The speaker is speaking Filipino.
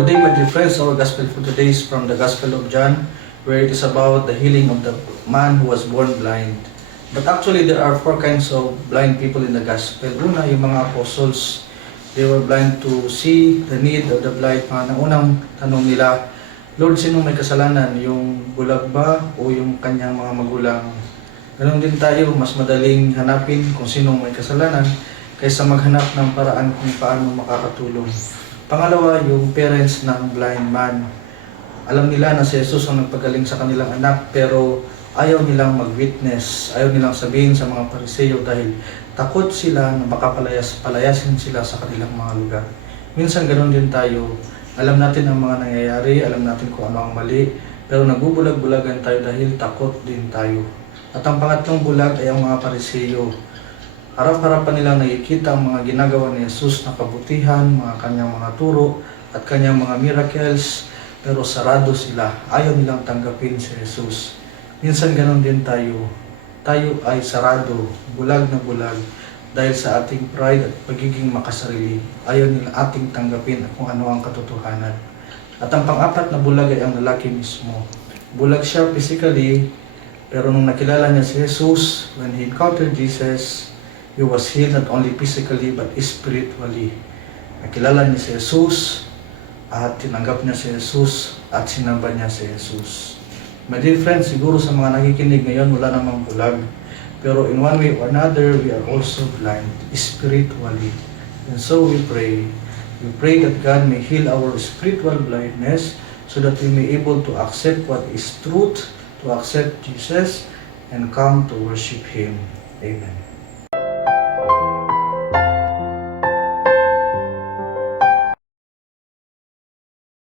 Good day, my dear friends. Our gospel for today is from the Gospel of John, where it is about the healing of the man who was born blind. But actually, there are four kinds of blind people in the gospel. Una, yung mga apostles, they were blind to see the need of the blind man. Ang unang tanong nila, Lord, sino may kasalanan? Yung bulag ba o yung kanyang mga magulang? Ganon din tayo, mas madaling hanapin kung sino may kasalanan kaysa maghanap ng paraan kung paano makakatulong. Pangalawa, yung parents ng blind man. Alam nila na si Jesus ang nagpagaling sa kanilang anak, pero ayaw nilang mag-witness, ayaw nilang sabihin sa mga Pariseo dahil takot sila na baka palayasin sila sa kanilang mga lugar. Minsan ganoon din tayo. Alam natin ang mga nangyayari, alam natin kung ano ang mali, pero nagbubulag-bulagan tayo dahil takot din tayo. At ang pangatlong bulag ay ang mga Pariseo. Harap-harapan nilang nakikita ang mga ginagawa ni Jesus na kabutihan, mga kanyang mga turo at kanyang mga miracles, pero sarado sila. Ayaw nilang tanggapin si Jesus. Minsan ganoon din tayo. Tayo ay sarado, bulag na bulag, dahil sa ating pride at pagiging makasarili. Ayaw nila ating tanggapin kung ano ang katotohanan. At ang pang-apat na bulag ay ang lalaki mismo. Bulag siya physically, pero nung nakilala niya si Jesus, when he encountered Jesus, he was healed not only physically but spiritually. Nakilala niya si Jesus at tinanggap niya si Jesus at sinamba niya si Jesus. My dear friends, siguro sa mga nakikinig ngayon wala namang bulag. Pero in one way or another, we are also blind spiritually. And so we pray. We pray that God may heal our spiritual blindness so that we may able to accept what is truth, to accept Jesus, and come to worship Him. Amen.